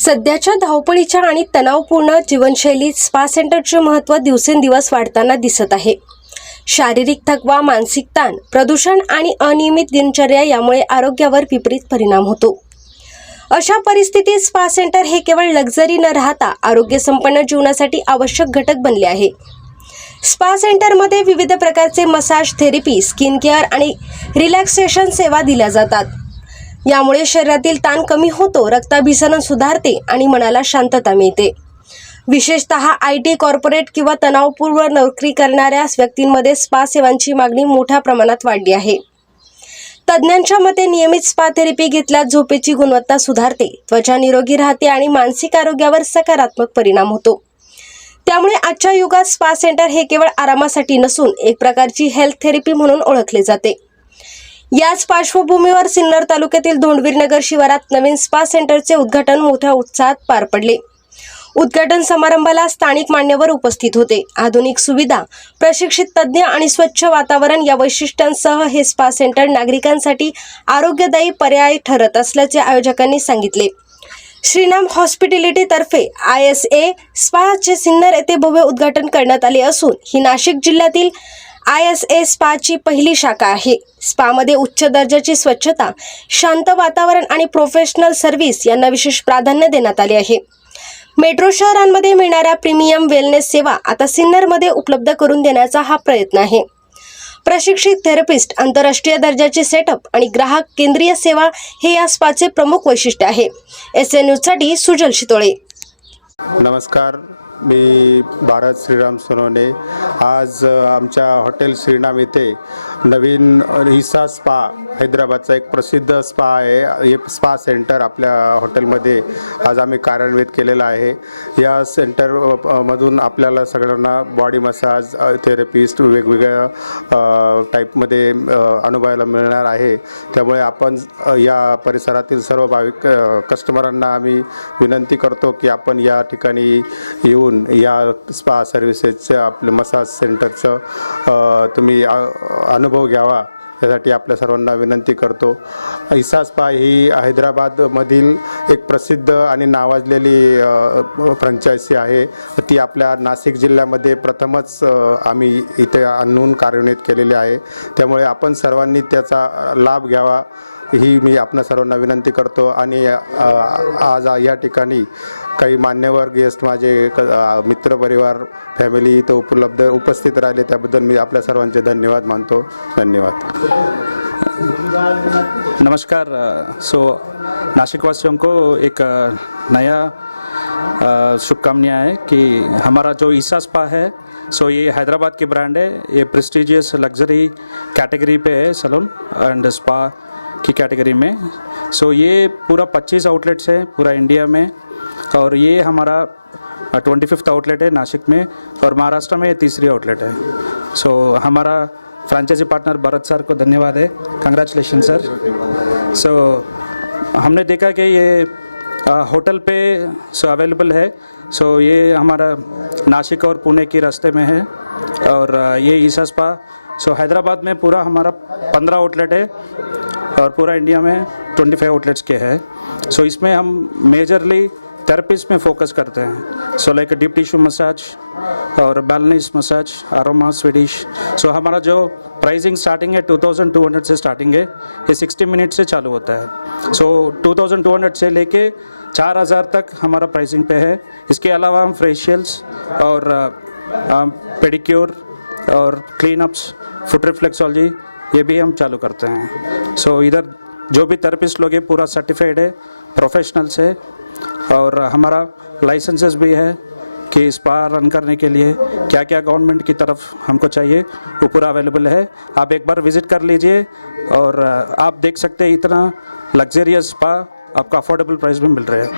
सध्याच्या धावपळीच्या आणि तणावपूर्ण जीवनशैलीत स्पा सेंटरचे महत्त्व दिवसेंदिवस वाढताना दिसत आहे. शारीरिक थकवा, मानसिक ताण, प्रदूषण आणि अनियमित दिनचर्या यामुळे आरोग्यावर विपरीत परिणाम होतो. अशा परिस्थितीत स्पा सेंटर हे केवळ लक्झरी न राहता आरोग्यसंपन्न जीवनासाठी आवश्यक घटक बनले आहे. स्पा सेंटरमध्ये विविध प्रकारचे मसाज, थेरपी, स्किन केअर आणि रिलॅक्सेशन सेवा दिल्या जातात. यामुळे शरीरातील ताण कमी होतो, रक्ताभिसरण सुधारते आणि मनाला शांतता मिळते. विशेषतः IT, कॉर्पोरेट किंवा तणावपूर्ण नोकरी करणाऱ्या व्यक्तींमध्ये स्पा सेवांची मागणी मोठ्या प्रमाणात वाढली आहे. तज्ज्ञांच्या मते नियमित स्पा थेरपी घेतल्यास झोपेची गुणवत्ता सुधारते, त्वचा निरोगी राहते आणि मानसिक आरोग्यावर सकारात्मक परिणाम होतो. त्यामुळे आजच्या युगात स्पा सेंटर हे केवळ आरामासाठी नसून एक प्रकारची हेल्थ थेरपी म्हणून ओळखले जाते. याच पार्श्वभूमीवर सिन्नर तालुक्यातील धोंडवीरनगर शिवारात नवीन स्पा सेंटरचे उद्घाटन मोठ्या उत्साहात पार पडले. उद्घाटन समारंभाला स्थानिक मान्यवर उपस्थित होते. आधुनिक सुविधा, प्रशिक्षित तज्ज्ञ आणि स्वच्छ वातावरण या वैशिष्ट्यांसह हे स्पा सेंटर नागरिकांसाठी आरोग्यदायी पर्याय ठरत असल्याचे आयोजकांनी सांगितले. श्रीनाम हॉस्पिटॅलिटी तर्फे ISA स्पाचे सिन्नर येथे भव्य उद्घाटन करण्यात आले असून ही नाशिक जिल्ह्यातील ISA स्पाची पहिली शाखा आहे. स्पामध्ये उच्च दर्जाची स्वच्छता, शांत वातावरण आणि प्रोफेशनल सर्व्हिस यांना विशेष प्राधान्य देण्यात आले आहे. मेट्रो शहरांमध्ये मिळणाऱ्या प्रीमियम वेलनेस सेवा आता सिन्नरमध्ये उपलब्ध करून देण्याचा हा प्रयत्न आहे. प्रशिक्षित थेरपिस्ट, आंतरराष्ट्रीय दर्जाचे सेटअप आणि ग्राहक केंद्रीय सेवा हे या स्पाचे प्रमुख वैशिष्ट्य आहे. SN न्यूजसाठी सुजल शितोळे. नमस्कार, मी भारत श्रीराम सोनवणे. आज आमच्या हॉटेल श्रीराम येथे नवीन इसा स्पा, हैदराबादचा एक प्रसिद्ध स्पा आहे. हे स्पा सेंटर आपल्या हॉटेलमध्ये आज आम्ही कार्यान्वित केलेलं आहे. या सेंटर मधून आपल्याला सगळ्यांना बॉडी मसाज, थेरपिस्ट वेगवेगळ्या टाईपमध्ये अनुभवायला मिळणार आहे. त्यामुळे आपण या परिसरातील सर्व भाविक कस्टमरांना आम्ही विनंती करतो की आपण या ठिकाणी येऊन या स्पा सर्व्हिसेसचं, आपलं मसाज सेंटरचं तुम्ही अनुभव घ्यावा, यासाठी आपल्या सर्वांना विनंती करतो. इसा स्पा ही हैदराबादमधील एक प्रसिद्ध आणि नावाजलेली फ्रँचायझी आहे. ती आपल्या नाशिक जिल्ह्यामध्ये प्रथमच आम्ही इथे आणून कार्यान्वित केलेली आहे. त्यामुळे आपण सर्वांनी त्याचा लाभ घ्यावा ही मी आपल्या सर्वांना विनंती करतो. आणि आज या ठिकाणी काही मान्यवर गेस्ट, माझे मित्रपरिवार, फॅमिली इथं उपस्थित राहिले, त्याबद्दल मी आपल्या सर्वांचे धन्यवाद मानतो. धन्यवाद. नमस्कार. नासिक वासियों को एक नया शुभकामनाएं है कि हमारा जो ईसा स्पा है, ये हैदराबाद की ब्रांड है. ये प्रेस्टिजियस लग्जरी कैटेगरी पे है, सैलून एंड स्पा की कैटेगरी में. ये पूरा 25 आउटलेट्स है पूरा इंडिया में, और ये हमारा 25th आउटलेट है नासिक में, और महाराष्ट्र में ये तीसरी आउटलेट है. हमारा फ्रेंचाइजी पार्टनर भरत सर को धन्यवाद है. Congratulation sir. हमने देखा कि ये होटल पे अवेलेबल है. ये हमारा नासिक और पुणे के रास्ते में है, और ये ईसा स्पा हैदराबाद में पूरा हमारा 15 आउटलेट है, और पूरा इंडिया में 25 आउटलेट्स के हैं. इसमें हम मेजरली थेरेपीज में फोकस करते हैं. लाइक डीप टिश्यू मसाज और बैलेंस मसाज, अरोमा, स्वीडिश. हमारा जो प्राइसिंग स्टार्टिंग है 2200 से स्टार्टिंग है. ये 60 मिनट से चालू होता है. 2200 से लेके 4000 तक हमारा प्राइसिंग पे है. इसके अलावा हम फेशियल्स और पेडिक्योर और क्लीनअप्स, फुट रिफ्लेक्सोलॉजी, ये भी हम चालू करते हैं. इधर जो भी थेरेपिस्ट लोग हैं पूरा सर्टिफाइड है, प्रोफेशनल्स है, और हमारा लाइसेंसेस भी है कि स्पा रन करने के लिए क्या क्या गवर्नमेंट की तरफ हमको चाहिए वो पूरा अवेलेबल है. आप एक बार विजिट कर लीजिए, और आप देख सकते हैं इतना लग्जरियस स्पा आपको अफोर्डेबल प्राइस में मिल रहा है.